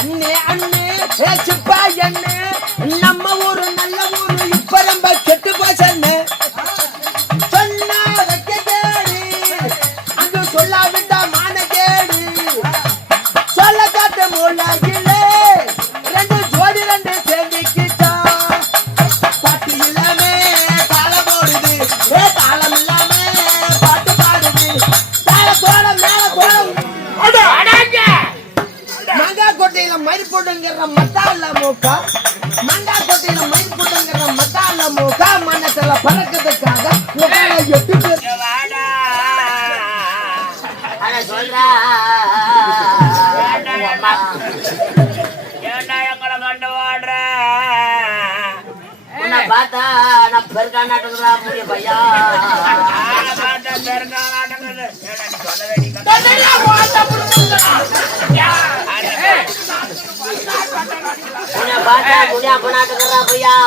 அண்ணே அண்ணே. சிப்பா என்ன மங்கா கோட்டையில மயில் போட்டுங்கிற மத்தால மூக்கா. மங்கா கோட்டையில மயில் போட்டுங்கிற மத்தால மூக்கா. மன்னத்துல பறக்கிறதுக்காக உங்களை எட்டு பேர் பார்த்தா நான் பெருக்கா நாட்டுக்குறா முடிய பையா. பார்த்தா பெருங்கா நாட்டங்குது. ભણા ભણા કરા ભૈયા.